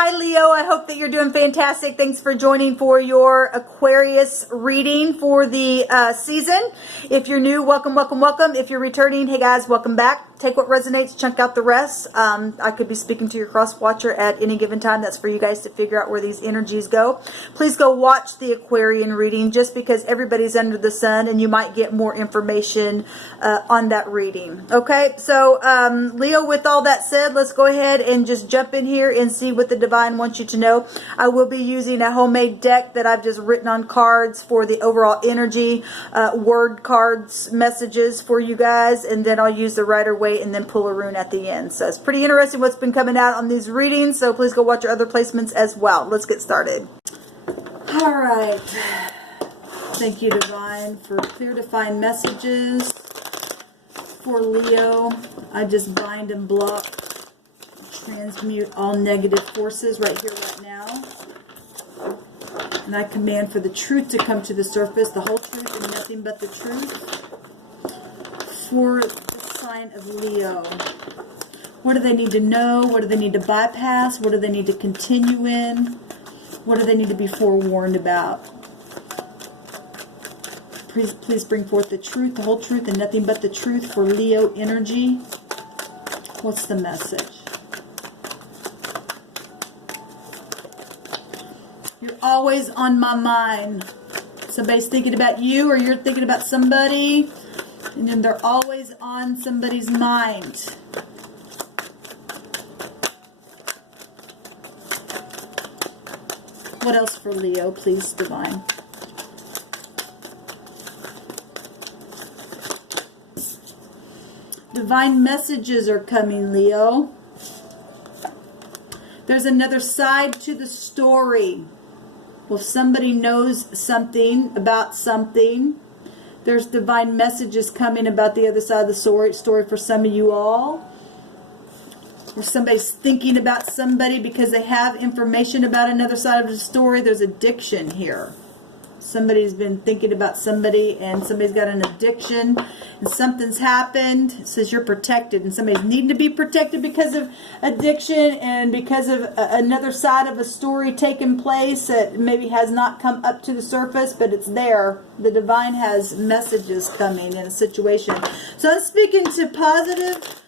Hi Leo, I hope that you're doing fantastic. Thanks for joining for your Aquarius reading for the season. If you're new, welcome, welcome, welcome. If you're returning, hey guys, welcome back. Take what resonates, chunk out the rest. I could be speaking to your cross watcher at any given time. That's for you guys to figure out where these energies go. Please go watch the Aquarian reading just because everybody's under the sun and you might get more information on that reading. Okay, so Leo, with all that said, let's go ahead and just jump in here and see what the divine wants you to know. I will be using a homemade deck that I've just written on cards for the overall energy, word cards, messages for you guys, and then I'll use the Rider-Waite and then pull a rune at the end. So it's pretty interesting what's been coming out on these readings, so please go watch your other placements as well. Let's get started. All right. Thank you, Divine, for clear, defined messages for Leo. I just bind and block, transmute all negative forces right here, right now. And I command for the truth to come to the surface, the whole truth and nothing but the truth. For sign of Leo, what do they need to know? What do they need to bypass? What do they need to continue in? What do they need to be forewarned about? Please bring forth the truth, the whole truth, and nothing but the truth for Leo energy. What's the message? You're always on my mind. Somebody's thinking about you, or you're thinking about somebody. And then they're always on somebody's mind. What else for Leo, please, Divine? Divine messages are coming, Leo. There's another side to the story. Well, if somebody knows something about something, there's divine messages coming about the other side of the story for some of you all. Or somebody's thinking about somebody because they have information about another side of the story. There's addiction here. Somebody's been thinking about somebody and somebody's got an addiction and something's happened. It says you're protected and somebody's needing to be protected because of addiction and because of another side of a story taking place that maybe has not come up to the surface, but it's there. The divine has messages coming in a situation. So I'm speaking to positive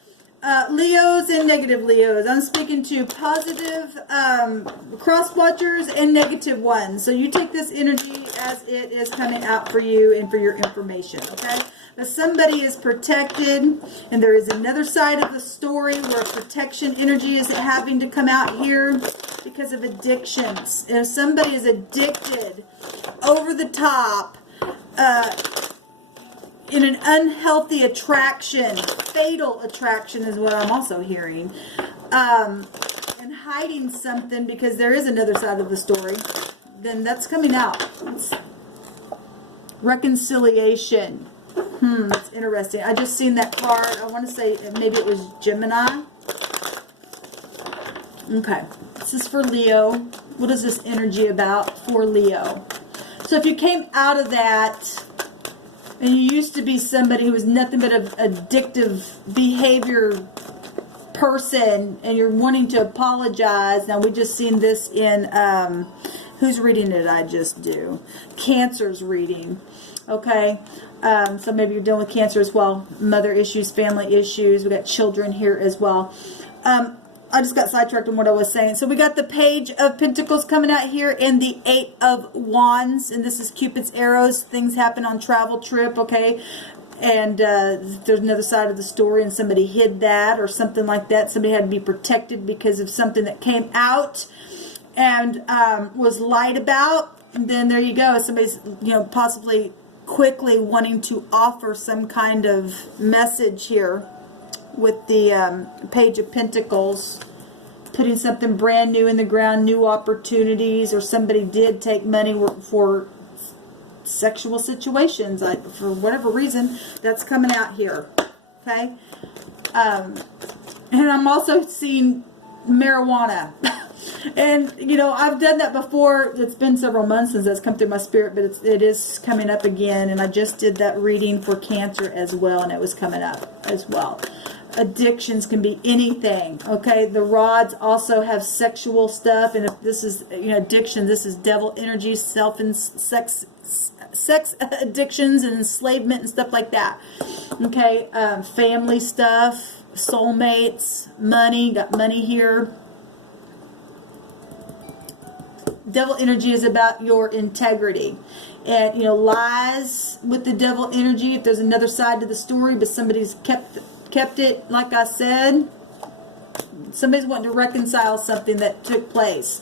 Leos and negative Leos. I'm speaking to positive cross watchers and negative ones. So you take this energy as it is coming out for you and for your information, okay? But somebody is protected, and there is another side of the story where protection energy is having to come out here because of addictions. And if somebody is addicted over the top, in an unhealthy attraction, fatal attraction is what I'm also hearing, and hiding something because there is another side of the story, then that's coming out. It's reconciliation. That's interesting. I just seen that card. I want to say maybe it was Gemini. Okay, this is for Leo. What is this energy about for Leo? So if you came out of that and you used to be somebody who was nothing but an addictive behavior person, and you're wanting to apologize. Now, we just seen this in, whose reading did I just do? Cancer's reading. Okay. So maybe you're dealing with Cancer as well. Mother issues, family issues. We got children here as well. I just got sidetracked on what I was saying. So we got the Page of Pentacles coming out here and the 8 of Wands. And this is Cupid's arrows. Things happen on travel trip, okay? And there's another side of the story and somebody hid that or something like that. Somebody had to be protected because of something that came out and was lied about. And then there you go. Somebody's, possibly quickly wanting to offer some kind of message here with the Page of Pentacles, putting something brand new in the ground, new opportunities, or somebody did take money for sexual situations, for whatever reason, that's coming out here, okay? And I'm also seeing marijuana. And, I've done that before. It's been several months since that's come through my spirit, but it is coming up again. And I just did that reading for Cancer as well, and it was coming up as well. Addictions can be anything, okay? The rods also have sexual stuff, and if this is, you know, addiction, this is devil energy, self and sex addictions and enslavement and stuff like that, okay? Family stuff, soulmates, money, got money here. Devil energy is about your integrity. And, you know, lies with the devil energy, if there's another side to the story, but somebody's kept it, like I said, somebody's wanting to reconcile something that took place.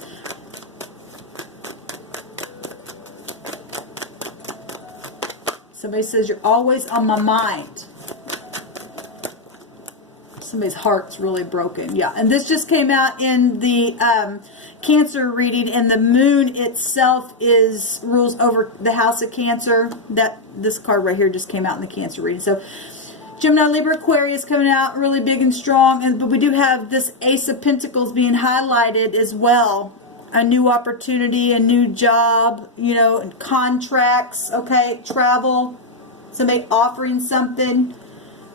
Somebody says, you're always on my mind. Somebody's heart's really broken. Yeah, and this just came out in the Cancer reading, and the moon itself rules over the house of Cancer. This card right here just came out in the Cancer reading. So Gemini, Libra, Aquarius coming out really big and strong, but we do have this Ace of Pentacles being highlighted as well. A new opportunity, a new job, you know, contracts, okay, travel, somebody offering something.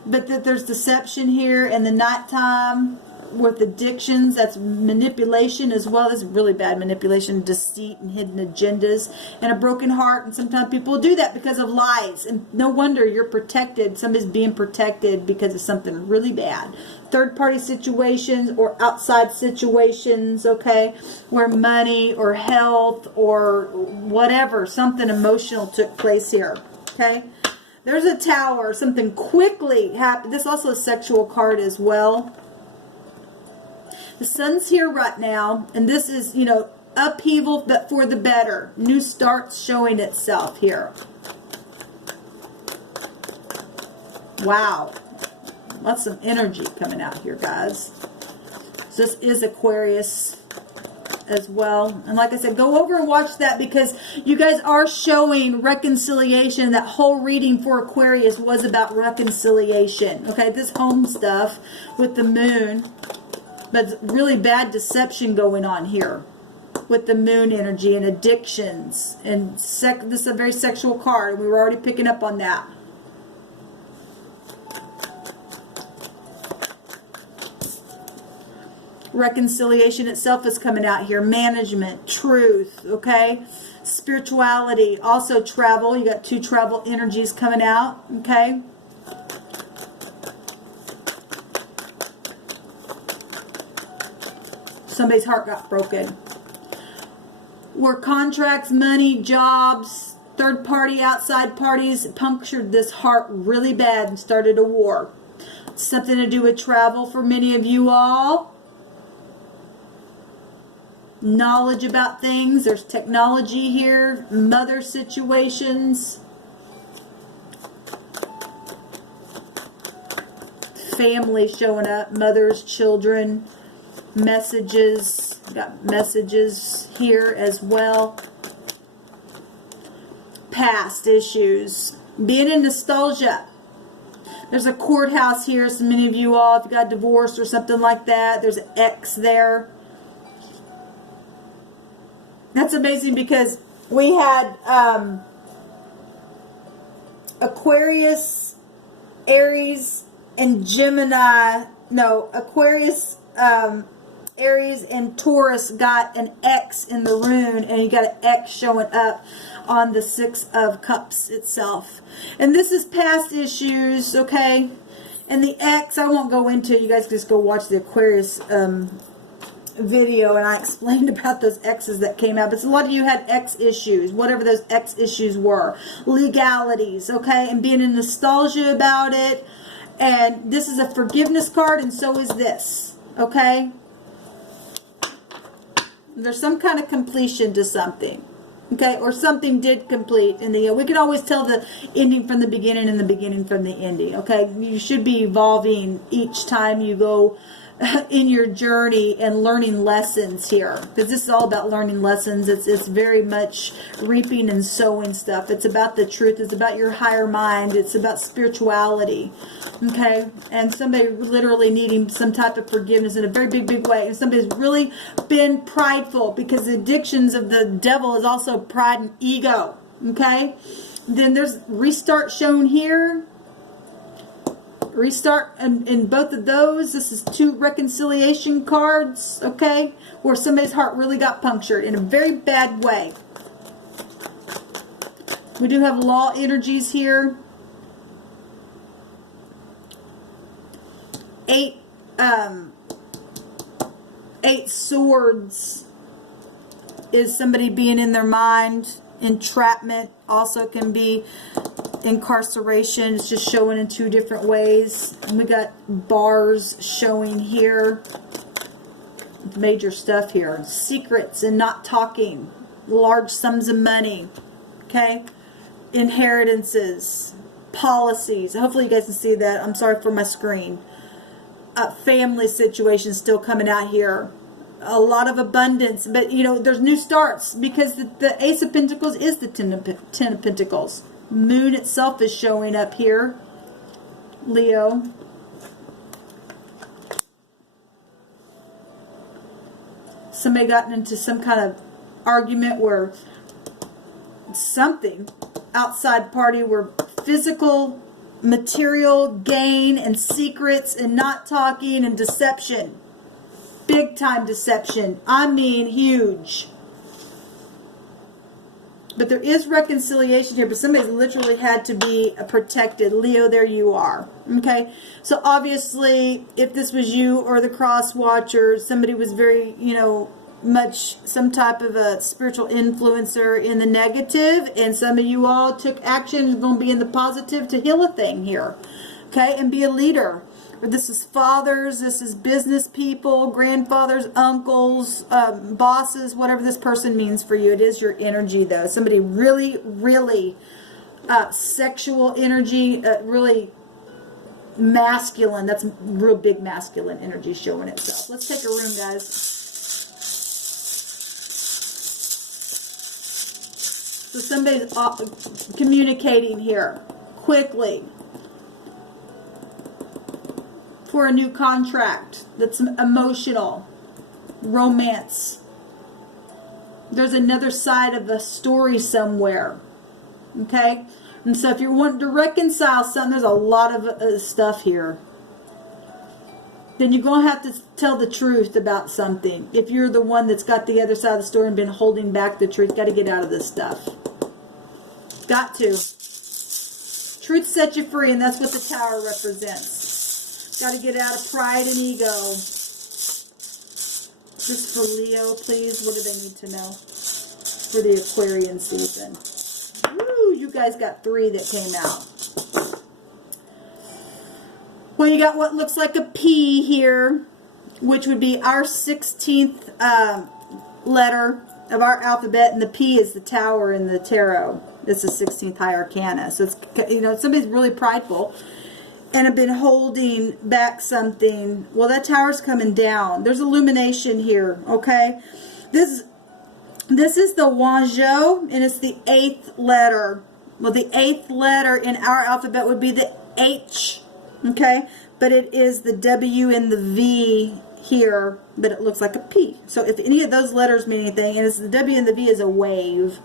But that there's deception here, and the nighttime with addictions, that's manipulation as well. This is really bad manipulation, deceit, and hidden agendas, and a broken heart. And sometimes people do that because of lies, and no wonder you're protected. Somebody's being protected because of something really bad. Third-party situations or outside situations, okay, where money or health or whatever, something emotional took place here, okay. There's a Tower. Something quickly happened. This is also a sexual card as well. The Sun's here right now, and this is, you know, upheaval, but for the better. New starts showing itself here. Wow. Lots of energy coming out here, guys. So this is Aquarius as well. And like I said, go over and watch that, because you guys are showing reconciliation. That whole reading for Aquarius was about reconciliation. Okay, this home stuff with the moon, but really bad deception going on here with the moon energy and addictions. And this is a very sexual card. We were already picking up on that. Reconciliation itself is coming out here. Management, truth, okay? Spirituality, also travel. You got two travel energies coming out, okay? Somebody's heart got broken. Where contracts, money, jobs, third party, outside parties punctured this heart really bad and started a war. Something to do with travel for many of you all. Knowledge about things. There's technology here. Mother situations. Family showing up. Mothers, children. Messages. Got messages here as well. Past issues. Being in nostalgia. There's a courthouse here. So many of you all, if you got divorced or something like that, there's an X there. That's amazing, because we had Aquarius, Aries, and Gemini. No, Aquarius, Aries, and Taurus got an X in the rune, and you got an X showing up on the Six of Cups itself. And this is past issues, okay? And the X, I won't go into it. You guys just go watch the Aquarius video, and I explained about those X's that came out. But a lot of you had X issues, whatever those X issues were. Legalities, okay? And being in nostalgia about it. And this is a forgiveness card, and so is this, okay? There's some kind of completion to something, okay? Or something did complete in the end. We can always tell the ending from the beginning and the beginning from the ending, okay? You should be evolving each time you go in your journey and learning lessons here, because this is all about learning lessons. It's very much reaping and sowing stuff. It's about the truth. It's about your higher mind. It's about spirituality, okay? And somebody literally needing some type of forgiveness in a very big way. And somebody's really been prideful, because the addictions of the devil is also pride and ego, okay? Then there's restart shown here. restart in both of those. This is 2 reconciliation cards, okay, where somebody's heart really got punctured in a very bad way. We do have law energies here. 8 swords is somebody being in their mind. Entrapment also can be incarceration. It's just showing in 2 different ways. And we got bars showing here. Major stuff here. Secrets and not talking. Large sums of money. Okay? Inheritances. Policies. Hopefully you guys can see that. I'm sorry for my screen. Family situation still coming out here. A lot of abundance, but you know, there's new starts because the Ace of Pentacles is the Ten of Pentacles. Moon itself is showing up here, Leo. Somebody gotten into some kind of argument where something outside party where physical, material gain and secrets and not talking and deception. Big time deception. I mean huge. But there is reconciliation here, but somebody's literally had to be protected. Leo, there you are. Okay? So obviously, if this was you or the cross watcher, somebody was very, you know, much some type of a spiritual influencer in the negative, and some of you all took action and going to be in the positive to heal a thing here. Okay? And be a leader. This is fathers, this is business people, grandfathers, uncles, bosses, whatever this person means for you. It is your energy, though. Somebody really, really sexual energy, really masculine. That's real big masculine energy showing itself. Let's take a room, guys. So somebody's communicating here quickly for a new contract that's emotional, romance. There's another side of the story somewhere, okay? And so if you're wanting to reconcile something, there's a lot of stuff here. Then you're going to have to tell the truth about something. If you're the one that's got the other side of the story and been holding back the truth, got to get out of this stuff. Got to. Truth sets you free, and that's what the Tower represents. Got to get out of pride and ego. Just for Leo, please. What do they need to know for the Aquarian season? Woo, you guys got 3 that came out. Well, you got what looks like a P here, which would be our 16th letter of our alphabet, and the P is the Tower in the tarot. It's the 16th high arcana. So it's, you know, somebody's really prideful and have been holding back something. Well, that Tower's coming down. There's illumination here, okay? This is the Wanzhou, and it's the 8th letter. Well, the 8th letter in our alphabet would be the H, okay? But it is the W and the V here, but it looks like a P. So if any of those letters mean anything, and it's the W and the V is a wave.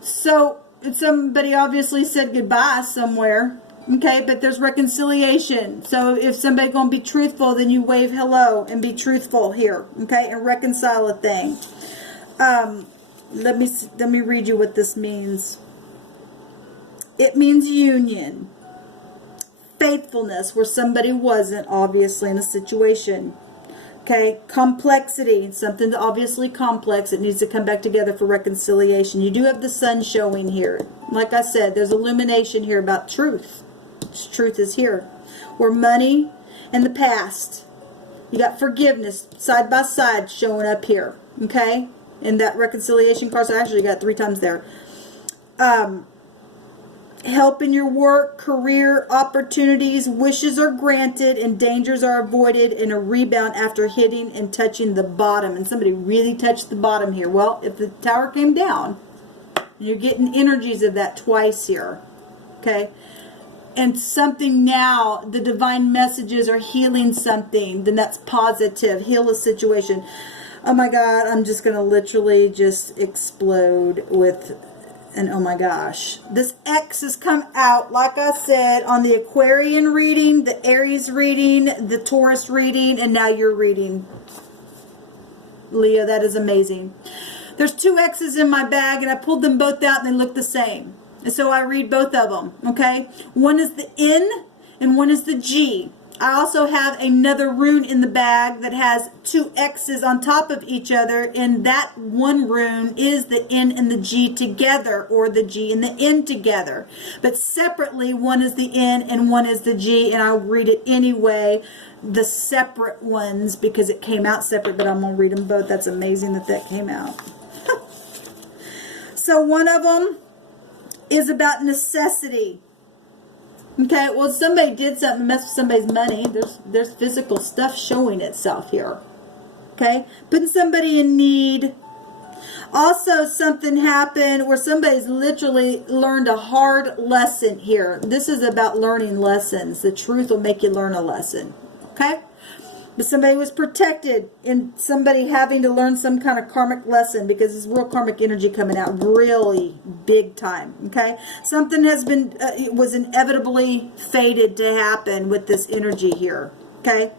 So somebody obviously said goodbye somewhere. Okay, but there's reconciliation. So if somebody's going to be truthful, then you wave hello and be truthful here. Okay, and reconcile a thing. Let me read you what this means. It means union. Faithfulness, where somebody wasn't, obviously, in a situation. Okay, complexity, something obviously complex. It needs to come back together for reconciliation. You do have the sun showing here. Like I said, there's illumination here about truth. Truth is here. Where money and the past. You got forgiveness side by side showing up here. Okay? And that reconciliation card, so I actually got 3 times there. Help in your work, career, opportunities, wishes are granted, and dangers are avoided, and a rebound after hitting and touching the bottom. And somebody really touched the bottom here. Well, if the Tower came down, you're getting energies of that twice here. Okay? And something now, the divine messages are healing something, then that's positive. Heal a situation. Oh my God, I'm just going to literally just explode with And oh my gosh, this X has come out, like I said, on the Aquarian reading, the Aries reading, the Taurus reading, and now your reading. Leo, that is amazing. There's 2 X's in my bag, and I pulled them both out, and they look the same. And so I read both of them, okay? One is the N, and one is the G. I also have another rune in the bag that has 2 X's on top of each other, and that one rune is the N and the G together, or the G and the N together. But separately, one is the N and one is the G, and I'll read it anyway, the separate ones, because it came out separate, but I'm going to read them both. That's amazing that that came out. So one of them is about necessity. Okay, well, somebody did something to mess with somebody's money. There's physical stuff showing itself here. Okay, putting somebody in need. Also, something happened where somebody's literally learned a hard lesson here. This is about learning lessons. The truth will make you learn a lesson. Okay, but somebody was protected in somebody having to learn some kind of karmic lesson, because there's real karmic energy coming out really big time. Okay, something has been was inevitably fated to happen with this energy here. Okay,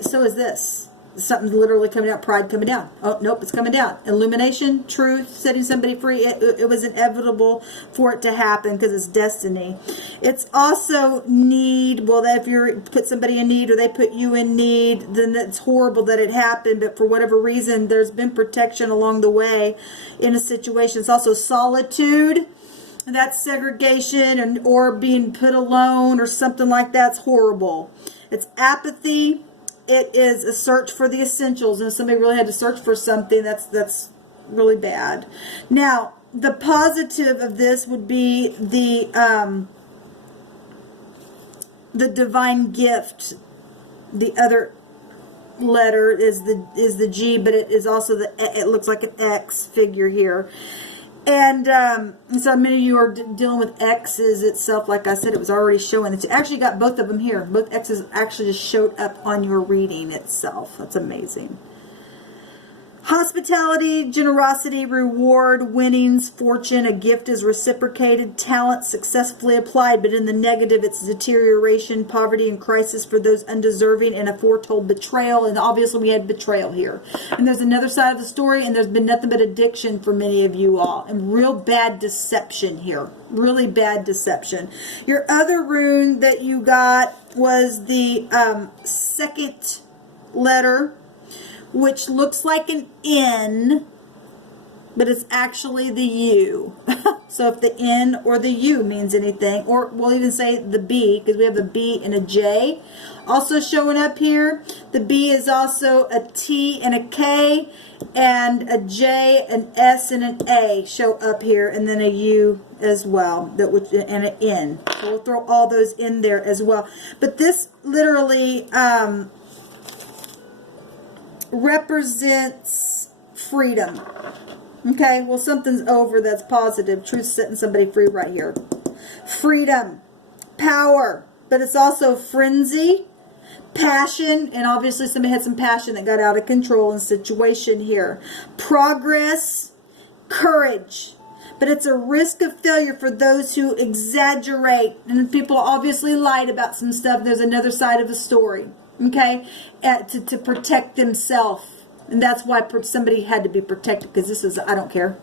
so is this. Something's literally coming out, pride coming down. Oh, nope, it's coming down. Illumination, truth, setting somebody free. It was inevitable for it to happen because it's destiny. It's also need. Well, if you put somebody in need or they put you in need, then it's horrible that it happened. But for whatever reason, there's been protection along the way in a situation. It's also solitude. That's segregation or being put alone or something like that's horrible. It's apathy. It is a search for the essentials, and if somebody really had to search for something, that's really bad. Now, the positive of this would be the divine gift. The other letter is the G, but it is also it looks like an X figure here. And so many of you are dealing with X's itself. Like I said, it was already showing. It's actually got both of them here. Both X's actually just showed up on your reading itself. That's amazing. Hospitality, generosity, reward, winnings, fortune. A gift is reciprocated. Talent successfully applied, but in the negative, it's deterioration, poverty, and crisis for those undeserving, and a foretold betrayal. And obviously, we had betrayal here. And there's another side of the story, and there's been nothing but addiction for many of you all, and real bad deception here. Really bad deception. Your other rune that you got was the second letter, which looks like an N, but it's actually the U. So if the N or the U means anything, or we'll even say the B, because we have a B and a J also showing up here. The B is also a T and a K, and a J, an S, and an A show up here, and then a U as well, and an N. So we'll throw all those in there as well. But this literally represents freedom. Okay, well, something's over that's positive. Truth setting somebody free right here. Freedom, power, but it's also frenzy, passion, and obviously somebody had some passion that got out of control in the situation here. Progress, courage, but it's a risk of failure for those who exaggerate. And people obviously lied about some stuff. There's another side of the story. Okay, to protect themselves, and that's why somebody had to be protected, because this is, I don't care,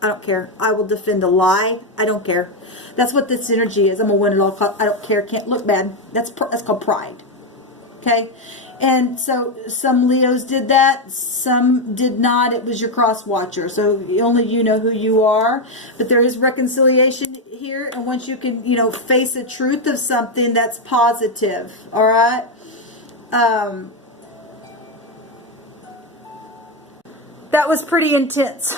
I will defend a lie, I don't care. That's what this energy is. I'm gonna win it all. I don't care, can't look bad. That's called pride. Okay, and so some Leos did that, some did not. It was your cross watcher, so only you know who you are. But there is reconciliation here, and once you can, face the truth of something, that's positive. All right. That was pretty intense.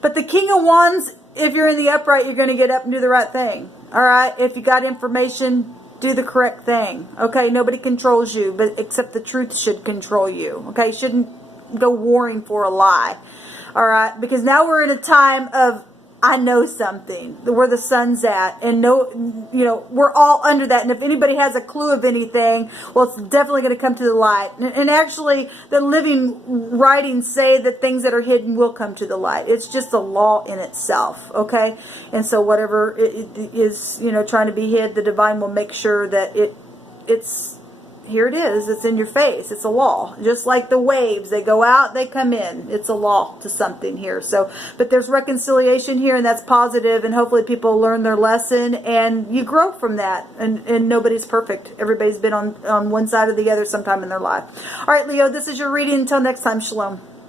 But the King of Wands, if you're in the upright, you're going to get up and do the right thing. All right? If you got information, do the correct thing. Okay? Nobody controls you, but except the truth should control you. Okay? You shouldn't go warring for a lie. All right? Because now we're in a time of I know something, where the sun's at, and we're all under that. And if anybody has a clue of anything, well, it's definitely going to come to the light. And actually, the living writings say that things that are hidden will come to the light. It's just a law in itself, okay? And so whatever is, trying to be hid, the divine will make sure that it's here it is. It's in your face. It's a law. Just like the waves. They go out, they come in. It's a law to something here. So, but there's reconciliation here, and that's positive, and hopefully people learn their lesson, and you grow from that. And nobody's perfect. Everybody's been on one side or the other sometime in their life. All right, Leo, this is your reading. Until next time, shalom.